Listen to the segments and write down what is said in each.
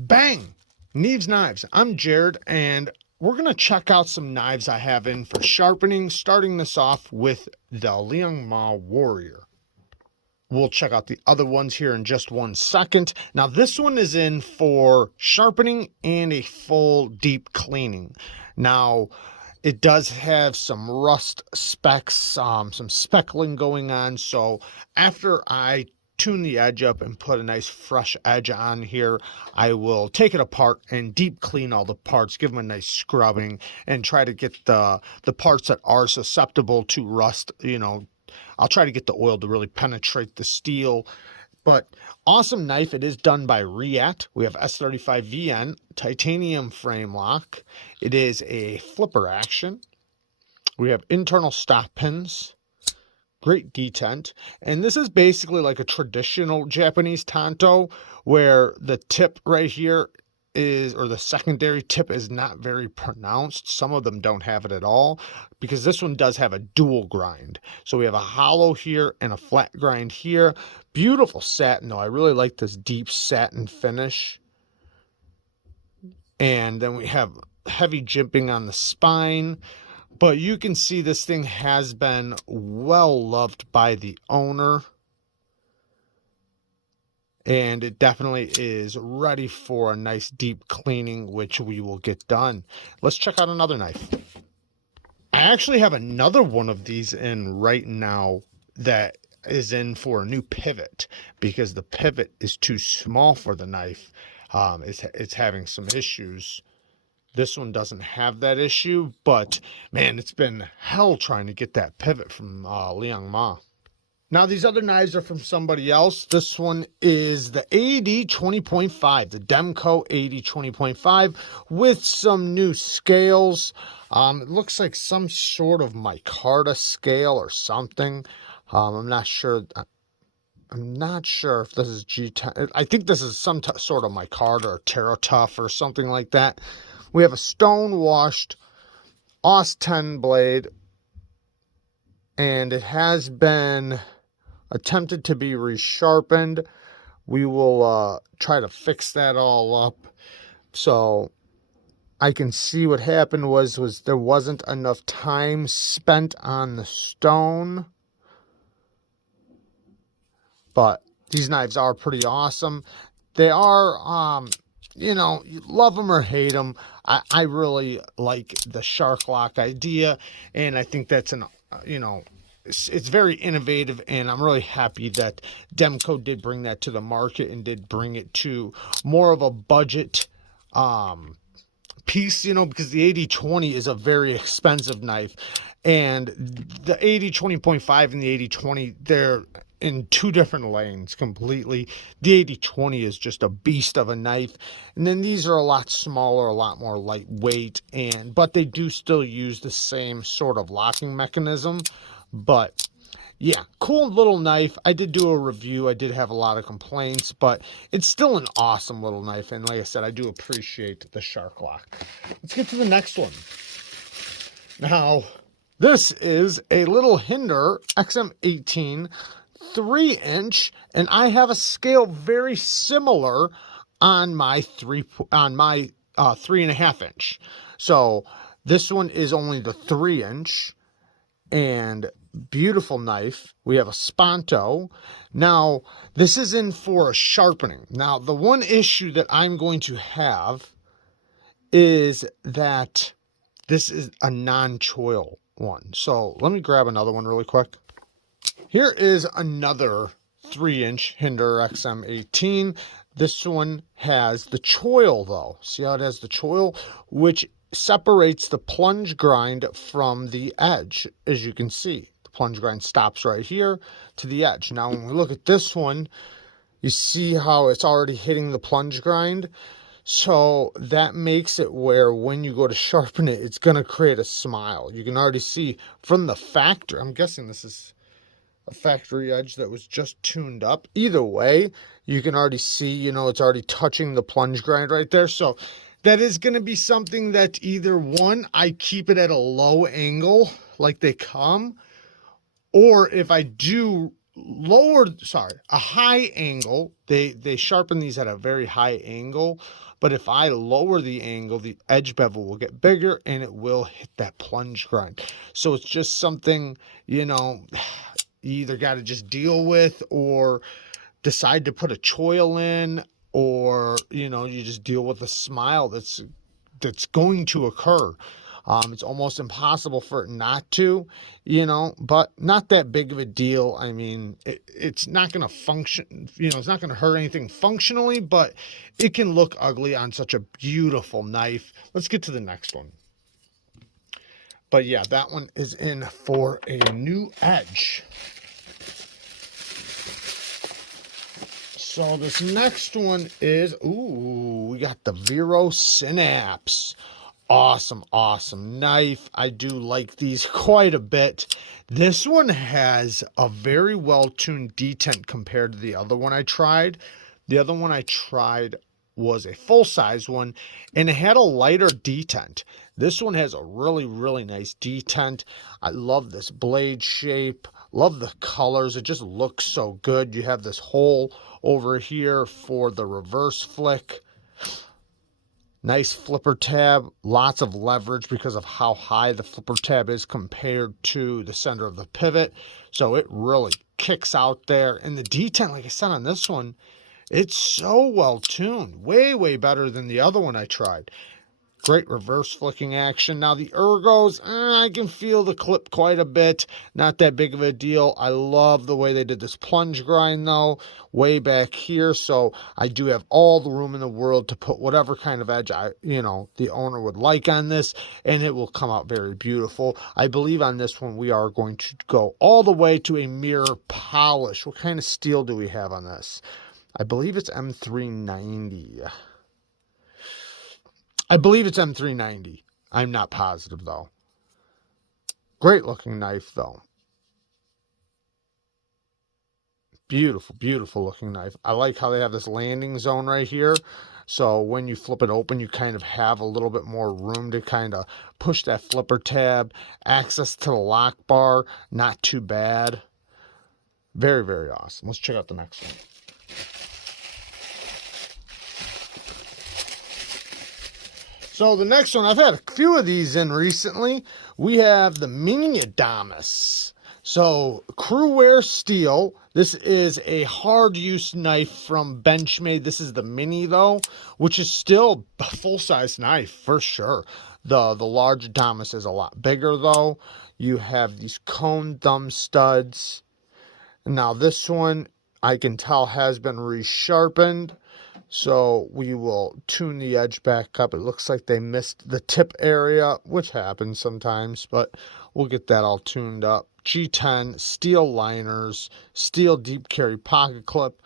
Bang! Neeves Knives. I'm Jared, and we're going to check out some knives I have in for sharpening, starting this off with the Liangma Warrior. We'll check out the other ones here in just 1 second. Now, this one is in for sharpening and a full deep cleaning. Now, it does have some rust specks, some speckling going on. So after I tune the edge up and put a nice fresh edge on here, I will take it apart and deep clean all the parts, give them a nice scrubbing, and try to get the parts that are susceptible to rust, I'll try to get the oil to really penetrate the steel. But awesome knife. It is done by Riat. We have S35VN, titanium frame lock. It is a flipper action. We have internal stop pins. Great detent. And this is basically like a traditional Japanese tanto, where the tip right here is, or the secondary tip is not very pronounced. Some of them don't have it at all, because this one does have a dual grind. So we have a hollow here and a flat grind here. Beautiful satin though. I really like this deep satin finish. And then we have heavy jimping on the spine. But you can see this thing has been well loved by the owner. And it definitely is ready for a nice deep cleaning, which we will get done. Let's check out another knife. I actually have another one of these in right now that is in for a new pivot, because the pivot is too small for the knife. It's having some issues. This one doesn't have that issue, but man, it's been hell trying to get that pivot from Liangma. Now, these other knives are from somebody else. This one is the AD 20.5, the Demco AD 20.5 with some new scales. It looks like some sort of micarta scale or something. I'm not sure. I'm not sure if this is G10. I think this is some sort of micarta or TerraTough or something like that. We have a stone-washed AUS 10 blade, and it has been attempted to be resharpened. We will try to fix that all up. So I can see what happened was there wasn't enough time spent on the stone. But these knives are pretty awesome. They are, you love them or hate them. I really like the shark lock idea, and I think that's it's very innovative, and I'm really happy that Demco did bring that to the market and did bring it to more of a budget piece, because the 80/20 is a very expensive knife, and the 80/20.5 and the 80/20, they're in two different lanes completely. The 80/20 is just a beast of a knife, and then these are a lot smaller, a lot more lightweight, but they do still use the same sort of locking mechanism. But yeah, cool little knife. I did do a review. I did have a lot of complaints, but it's still an awesome little knife. And like I said, I do appreciate the shark lock. Let's get to the next one. Now, this is a little Hinder XM18 3-inch, and I have a scale very similar on my 3.5 inch. So this one is only the 3-inch. And beautiful knife. We have a Sponto. Now, this is in for a sharpening. Now, the one issue that I'm going to have is that this is a non-choil one. So let me grab another one really quick. Here is another 3-inch Hinder XM18. This one has the choil though. See how it has the choil, which separates the plunge grind from the edge. As you can see, the plunge grind stops right here to the edge. Now, when we look at this one, you see how it's already hitting the plunge grind. So that makes it where when you go to sharpen it, it's going to create a smile. You can already see from the factory. I'm guessing this is a factory edge that was just tuned up. Either way, you can already see, it's already touching the plunge grind right there. So that is going to be something that either one, I keep it at a low angle like they come, or if I do a high angle, they sharpen these at a very high angle, but if I lower the angle, the edge bevel will get bigger and it will hit that plunge grind. So it's just something, you know, you either got to just deal with or decide to put a choil in, or, you know, you just deal with the smile that's going to occur. It's almost impossible for it not to, you know, but not that big of a deal. I mean, it's not going to function, you know, it's not going to hurt anything functionally, but it can look ugly on such a beautiful knife. Let's get to the next one. But yeah, that one is in for a new edge. So this next one is, ooh, we got the Vero Synapse. Awesome, awesome knife. I do like these quite a bit. This one has a very well-tuned detent compared to the other one I tried. The other one I tried was a full-size one, and it had a lighter detent. This one has a really, really nice detent. I love this blade shape. Love the colors. It just looks so good. You have this hole over here for the reverse flick. Nice flipper tab, lots of leverage because of how high the flipper tab is compared to the center of the pivot. So it really kicks out there. And the detent, like I said on this one, it's so well tuned. Way, way better than the other one I tried. Great reverse flicking action. Now the ergos, I can feel the clip quite a bit. Not that big of a deal. I love the way they did this plunge grind though, way back here. So I do have all the room in the world to put whatever kind of edge the owner would like on this, and it will come out very beautiful. I believe on this one we are going to go all the way to a mirror polish. What kind of steel do we have on this? I believe it's M390. I believe it's M390. I'm not positive, though. Great looking knife, though. Beautiful, beautiful looking knife. I like how they have this landing zone right here. So when you flip it open, you kind of have a little bit more room to kind of push that flipper tab. Access to the lock bar, not too bad. Very, very awesome. Let's check out the next one. So the next one, I've had a few of these in recently. We have the Mini Adamus. So crew wear steel. This is a hard use knife from Benchmade. This is the mini though, which is still a full size knife for sure. The large Adamus is a lot bigger though. You have these cone thumb studs. Now this one I can tell has been resharpened. So we will tune the edge back up. It looks like they missed the tip area, which happens sometimes, but we'll get that all tuned up. G10, steel liners, steel deep carry pocket clip,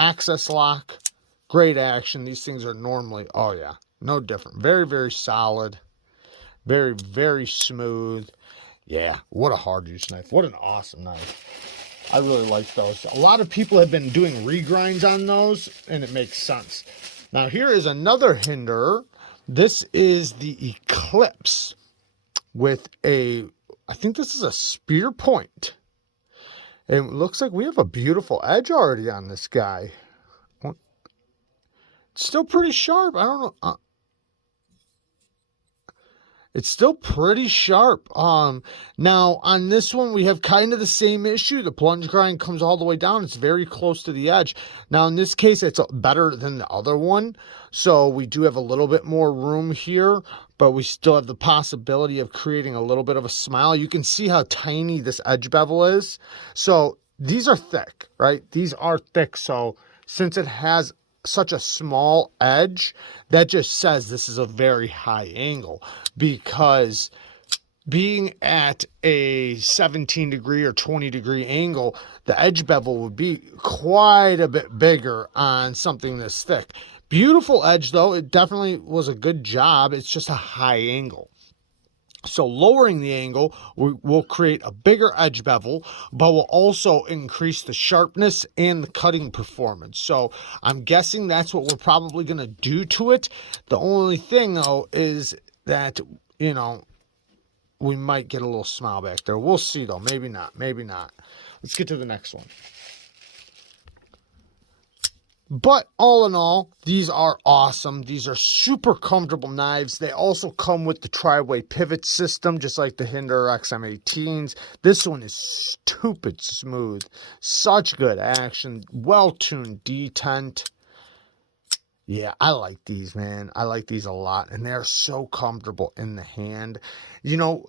access lock, great action. These things are normally, oh yeah, no different. Very, very solid. Very, very smooth. Yeah, what a hard use knife. What an awesome knife. I really like those. A lot of people have been doing regrinds on those, and it makes sense. Now, here is another Hinderer. This is the Eclipse with a, I think this is a spear point. And it looks like we have a beautiful edge already on this guy. It's still pretty sharp. I don't know. It's still pretty sharp. Now, on this one, we have kind of the same issue. The plunge grind comes all the way down. It's very close to the edge. Now, in this case, it's better than the other one. So we do have a little bit more room here, but we still have the possibility of creating a little bit of a smile. You can see how tiny this edge bevel is. So these are thick, right? These are thick. So since it has such a small edge, that just says this is a very high angle, because being at a 17 degree or 20 degree angle, the edge bevel would be quite a bit bigger on something this thick. Beautiful edge though. It definitely was a good job. It's just a high angle. So lowering the angle will create a bigger edge bevel, but will also increase the sharpness and the cutting performance. So I'm guessing that's what we're probably going to do to it. The only thing though is that, you know, we might get a little smile back there. We'll see though. Maybe not. Maybe not. Let's get to the next one. But all in all, these are awesome. These are super comfortable knives. They also come with the tri-way pivot system, just like the Hinder XM18s. This one is stupid smooth. Such good action. Well-tuned detent. Yeah, I like these, man. I like these a lot. And they're so comfortable in the hand. You know,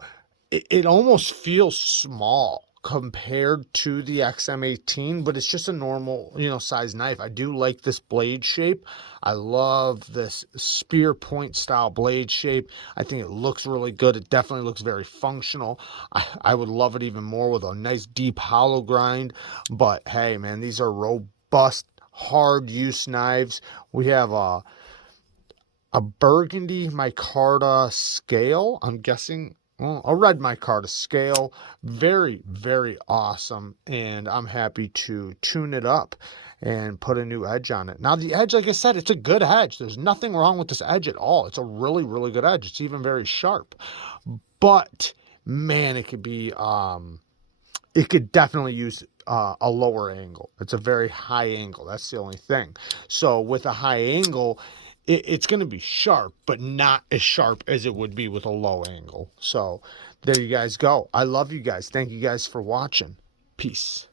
it almost feels small compared to the XM18, but it's just a normal, size knife. I do like this blade shape. I love this spear point style blade shape. I think it looks really good. It definitely looks very functional. I would love it even more with a nice deep hollow grind. But hey, man, these are robust, hard use knives. We have a burgundy micarta scale, I'm guessing. Well, a red micarta scale. Very, very awesome. And I'm happy to tune it up and put a new edge on it. Now, the edge, like I said, it's a good edge. There's nothing wrong with this edge at all. It's a really, really good edge. It's even very sharp. But, man, it could be, it could definitely use a lower angle. It's a very high angle. That's the only thing. So, with a high angle, it's going to be sharp, but not as sharp as it would be with a low angle. So there you guys go. I love you guys. Thank you guys for watching. Peace.